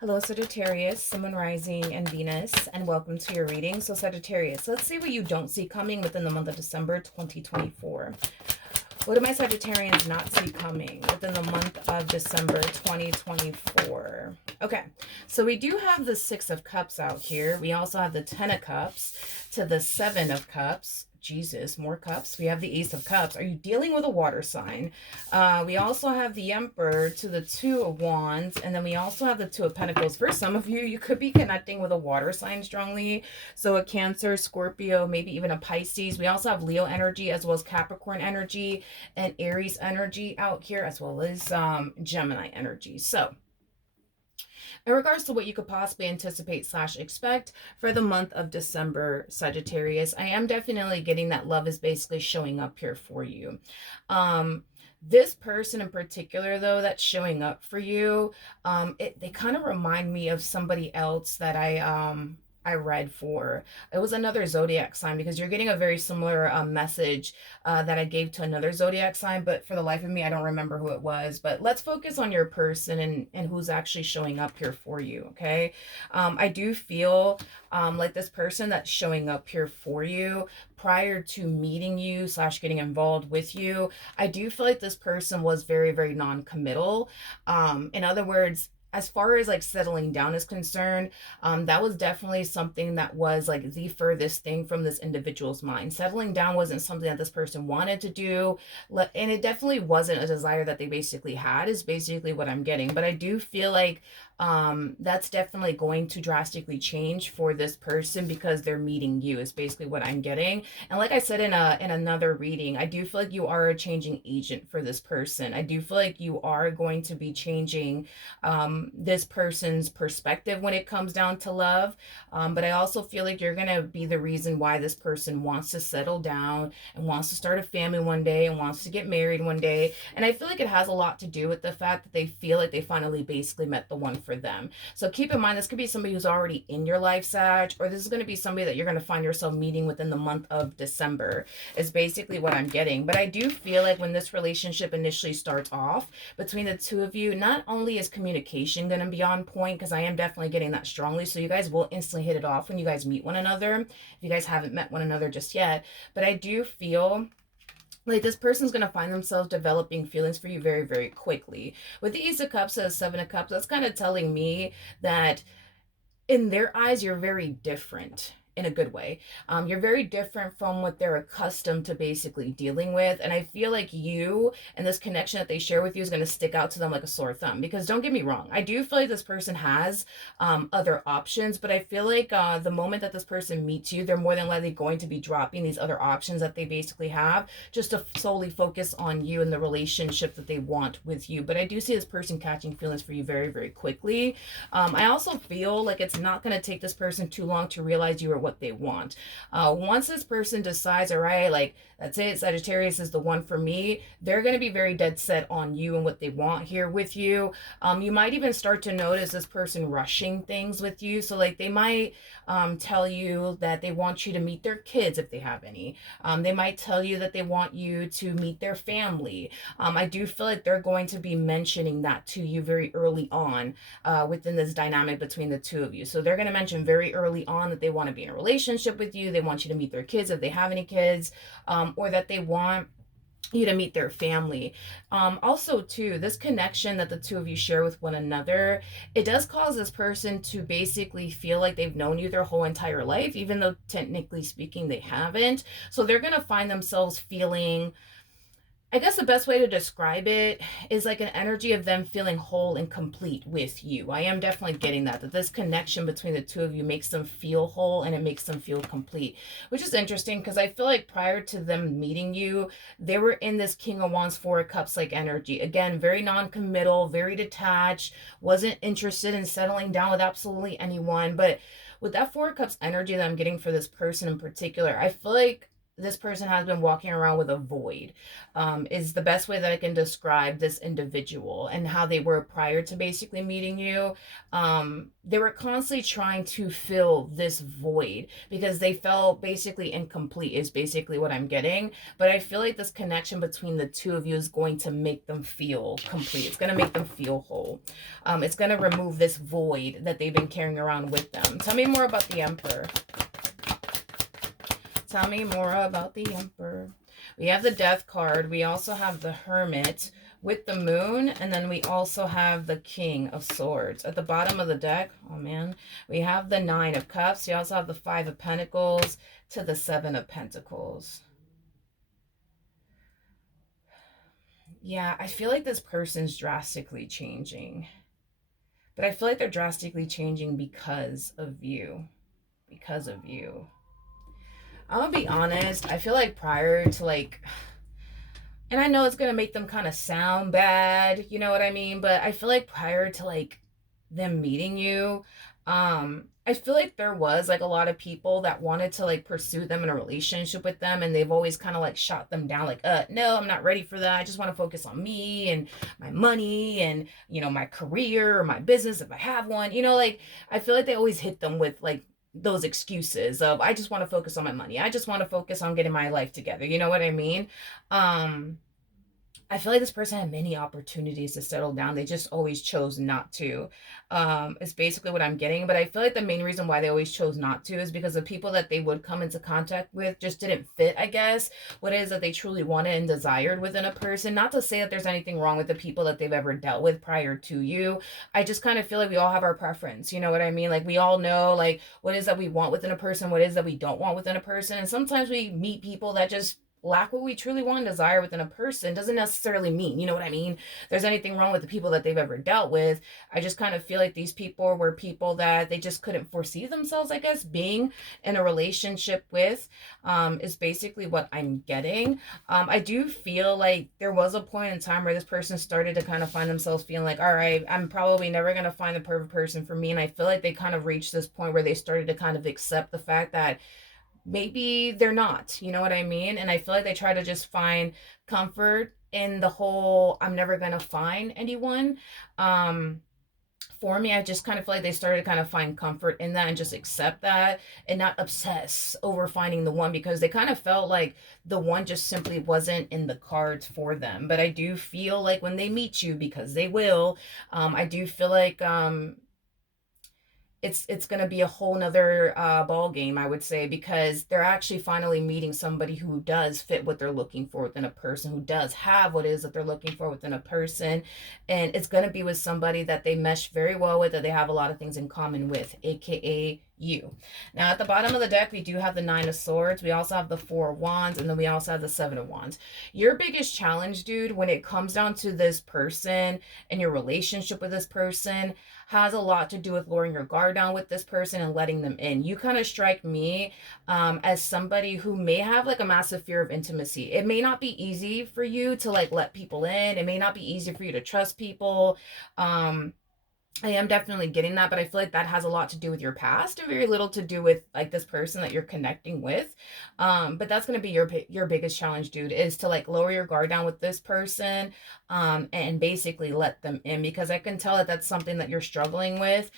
Hello, Sagittarius, Sun, Moon, Rising, and Venus, and welcome to your reading. So, Sagittarius, let's see what you don't see coming within the month of December 2024. What do my Sagittarians not see coming within the month of December 2024? Okay, so we do have the Six of Cups out here. We also have the Ten of Cups to the Seven of Cups. Jesus, more cups. We have the Ace of Cups. Are you dealing with a water sign? We also have the Emperor to the Two of Wands, and then we also have the Two of Pentacles. For some of you, you could be connecting with a water sign strongly. So a Cancer, Scorpio, maybe even a Pisces. We also have Leo energy as well as Capricorn energy and Aries energy out here, as well as Gemini energy. So in regards to what you could possibly anticipate slash expect for the month of December, Sagittarius, I am definitely getting that love is basically showing up here for you. This person in particular, though, that's showing up for you, they kind of remind me of somebody else that I read for. It was another zodiac sign, because you're getting a very similar message that I gave to another zodiac sign, but for the life of me, I don't remember who it was. But let's focus on your person and who's actually showing up here for you, okay? I do feel like this person that's showing up here for you prior to meeting you slash getting involved with you, I do feel like this person was very, very non-committal. In other words, as far as like settling down is concerned, that was definitely something that was like the furthest thing from this individual's mind. Settling down wasn't something that this person wanted to do, and it definitely wasn't a desire that they basically had, is basically what I'm getting. But I do feel like that's definitely going to drastically change for this person because they're meeting you, is basically what I'm getting. And like I said in another reading, I do feel like you are a changing agent for this person. I do feel like you are going to be changing this person's perspective when it comes down to love. But I also feel like you're going to be the reason why this person wants to settle down and wants to start a family one day and wants to get married one day. And I feel like it has a lot to do with the fact that they feel like they finally basically met the one for them. So keep in mind, this could be somebody who's already in your life, Sag, or this is going to be somebody that you're going to find yourself meeting within the month of December, is basically what I'm getting. But I do feel like when this relationship initially starts off between the two of you, not only is communication going to be on point, because I am definitely getting that strongly, so you guys will instantly hit it off when you guys meet one another, if you guys haven't met one another just yet. But I do feel like this person's going to find themselves developing feelings for you very, very quickly. With the Ace of Cups and the Seven of Cups, that's kind of telling me that in their eyes, you're very different in a good way. You're very different from what they're accustomed to basically dealing with. And I feel like you and this connection that they share with you is going to stick out to them like a sore thumb. Because don't get me wrong, I do feel like this person has other options, but I feel like the moment that this person meets you, they're more than likely going to be dropping these other options that they basically have just to solely focus on you and the relationship that they want with you. But I do see this person catching feelings for you very, very quickly. I also feel like it's not going to take this person too long to realize you are what they want. Once this person decides, all right, like that's it, Sagittarius is the one for me, they're going to be very dead set on you and what they want here with you. You might even start to notice this person rushing things with you. So like they might tell you that they want you to meet their kids if they have any. They might tell you that they want you to meet their family. I do feel like they're going to be mentioning that to you very early on within this dynamic between the two of you. So they're going to mention very early on that they want to be in a relationship with you. They want you to meet their kids if they have any kids, or that they want you to meet their family. Also, too, this connection that the two of you share with one another, it does cause this person to basically feel like they've known you their whole entire life, even though technically speaking they haven't. So they're going to find themselves feeling, I guess the best way to describe it is like an energy of them feeling whole and complete with you. I am definitely getting that this connection between the two of you makes them feel whole and it makes them feel complete, which is interesting because I feel like prior to them meeting you, they were in this King of Wands, Four of Cups like energy. Again, very non-committal, very detached, wasn't interested in settling down with absolutely anyone. But with that Four of Cups energy that I'm getting for this person in particular, I feel like this person has been walking around with a void, is the best way that I can describe this individual and how they were prior to basically meeting you. They were constantly trying to fill this void because they felt basically incomplete, is basically what I'm getting. But I feel like this connection between the two of you is going to make them feel complete. It's going to make them feel whole. It's going to remove this void that they've been carrying around with them. Tell me more about the Emperor. Tell me more about the Emperor. We have the Death card. We also have the Hermit with the Moon. And then we also have the King of Swords. At the bottom of the deck, oh man, we have the Nine of Cups. We also have the Five of Pentacles to the Seven of Pentacles. Yeah, I feel like this person's drastically changing. But I feel like they're drastically changing because of you. Because of you. I'm gonna be honest, I feel like prior to like, and I know it's gonna make them kind of sound bad, you know what I mean? But I feel like prior to like them meeting you, I feel like there was like a lot of people that wanted to like pursue them in a relationship with them, and they've always kind of like shot them down, like, no, I'm not ready for that. I just want to focus on me and my money and, you know, my career or my business if I have one, you know, like I feel like they always hit them with like those excuses of I just want to focus on my money. I just want to focus on getting my life together. You know what I mean? Um I feel like this person had many opportunities to settle down. They just always chose not to. It's basically what I'm getting. But I feel like the main reason why they always chose not to is because the people that they would come into contact with just didn't fit, I guess, what it is that they truly wanted and desired within a person. Not to say that there's anything wrong with the people that they've ever dealt with prior to you. I just kind of feel like we all have our preference. You know what I mean? Like we all know like what it is that we want within a person, what it is that we don't want within a person. And sometimes we meet people that just lack what we truly want and desire within a person. Doesn't necessarily mean, you know what I mean, there's anything wrong with the people that they've ever dealt with. I just kind of feel like these people were people that they just couldn't foresee themselves, I guess, being in a relationship with, is basically what I'm getting. I do feel like there was a point in time where this person started to kind of find themselves feeling like, all right, I'm probably never going to find the perfect person for me. And I feel like they kind of reached this point where they started to kind of accept the fact that maybe they're not, you know what I mean? And I feel like they try to just find comfort in the whole I'm never gonna find anyone. For me, I just kind of feel like they started to kind of find comfort in that and just accept that and not obsess over finding the one, because they kind of felt like the one just simply wasn't in the cards for them. But I do feel like when they meet you, because they will, I do feel like it's going to be a whole nother ball game, I would say, because they're actually finally meeting somebody who does fit what they're looking for within a person, who does have what it is that they're looking for within a person. And it's going to be with somebody that they mesh very well with, that they have a lot of things in common with, aka you. Now at the bottom of the deck, we do have the Nine of Swords. We also have the Four of Wands, and then we also have the Seven of Wands. Your biggest challenge, dude, when it comes down to this person and your relationship with this person, has a lot to do with lowering your guard down with this person and letting them in. You kind of strike me as somebody who may have like a massive fear of intimacy. It may not be easy for you to like let people in. It may not be easy for you to trust people. I am definitely getting that, but I feel like that has a lot to do with your past and very little to do with like this person that you're connecting with. But that's going to be your biggest challenge, dude, is to like lower your guard down with this person, and basically let them in, because I can tell that that's something that you're struggling with,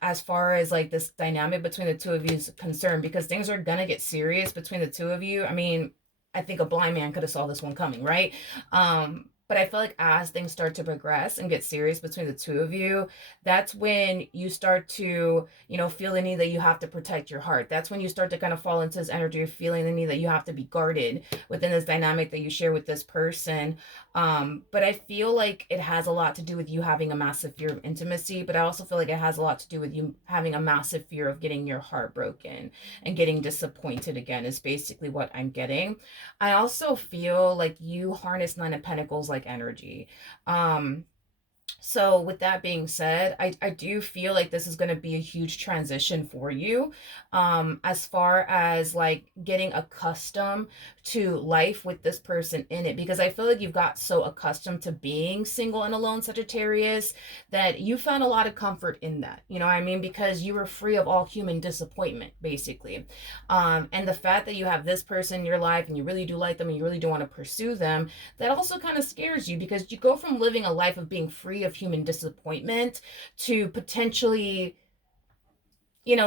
as far as like this dynamic between the two of you is concerned, because things are going to get serious between the two of you. I mean, I think a blind man could have saw this one coming, right? But I feel like as things start to progress and get serious between the two of you, that's when you start to, you know, feel the need that you have to protect your heart. That's when you start to kind of fall into this energy of feeling the need that you have to be guarded within this dynamic that you share with this person. But I feel like it has a lot to do with you having a massive fear of intimacy, but I also feel like it has a lot to do with you having a massive fear of getting your heart broken and getting disappointed again, is basically what I'm getting. I also feel like you harness Nine of Pentacles like energy. So with that being said, I do feel like this is going to be a huge transition for you, as far as like getting accustomed to life with this person in it, because I feel like you've got so accustomed to being single and alone, Sagittarius, that you found a lot of comfort in that. You know what I mean? Because you were free of all human disappointment, basically. And the fact that you have this person in your life and you really do like them and you really do want to pursue them, that also kind of scares you, because you go from living a life of being free of human disappointment to potentially,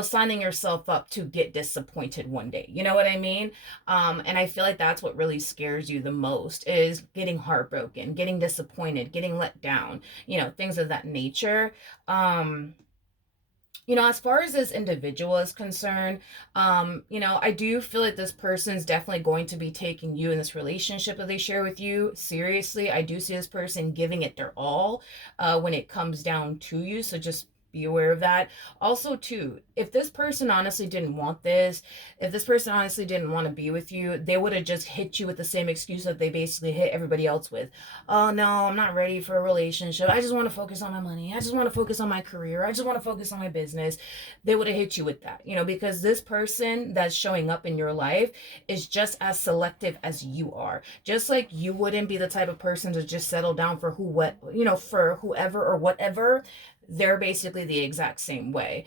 signing yourself up to get disappointed one day. You know what I mean? And I feel like that's what really scares you the most, is getting heartbroken, getting disappointed, getting let down, things of that nature. As far as this individual is concerned, I do feel like this person's definitely going to be taking you in this relationship that they share with you seriously. I do see this person giving it their all when it comes down to you. So just be aware of that. Also, too, if this person honestly didn't want this, if this person honestly didn't want to be with you, they would have just hit you with the same excuse that they basically hit everybody else with. Oh, no, I'm not ready for a relationship. I just want to focus on my money. I just want to focus on my career. I just want to focus on my business. They would have hit you with that, because this person that's showing up in your life is just as selective as you are. Just like you wouldn't be the type of person to just settle down for for whoever or whatever, they're basically the exact same way.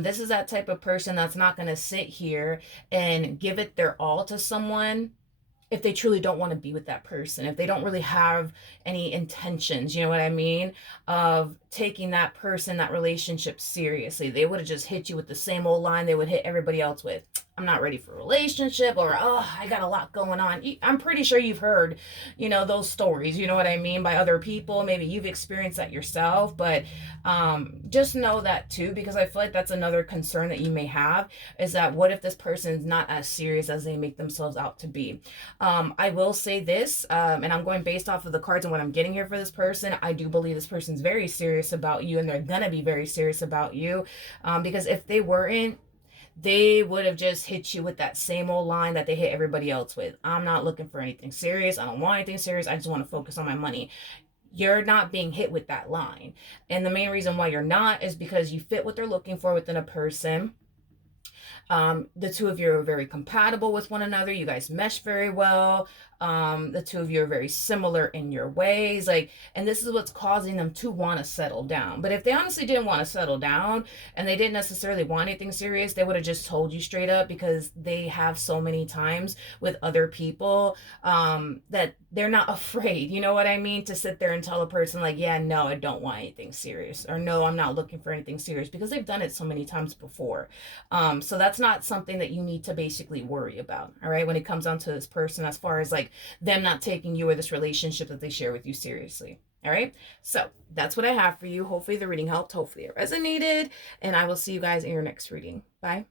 This is that type of person that's not going to sit here and give it their all to someone if they truly don't want to be with that person, if they don't really have any intentions, you know what I mean, of taking that person, that relationship seriously. They would have just hit you with the same old line they would hit everybody else with. I'm not ready for a relationship, or, oh, I got a lot going on. I'm pretty sure you've heard, those stories, you know what I mean, by other people. Maybe you've experienced that yourself, but just know that too, because I feel like that's another concern that you may have, is that what if this person is not as serious as they make themselves out to be? I will say this, and I'm going based off of the cards and what I'm getting here for this person. I do believe this person's very serious about you, and they're gonna be very serious about you, because if they weren't, they would have just hit you with that same old line that they hit everybody else with. I'm not looking for anything serious. I don't want anything serious. I just want to focus on my money. You're not being hit with that line. And the main reason why you're not is because you fit what they're looking for within a person. The two of you are very compatible with one another. You guys mesh very well. The two of you are very similar in your ways. And this is what's causing them to want to settle down. But if they honestly didn't want to settle down and they didn't necessarily want anything serious, they would have just told you straight up, because they have so many times with other people that they're not afraid, you know what I mean, to sit there and tell a person like, yeah, no, I don't want anything serious, or no, I'm not looking for anything serious, because they've done it so many times before. So that's not something that you need to basically worry about, all right, when it comes down to this person, as far as like them not taking you or this relationship that they share with you seriously. All right, so that's what I have for you. Hopefully the reading helped, hopefully it resonated, and I will see you guys in your next reading. Bye.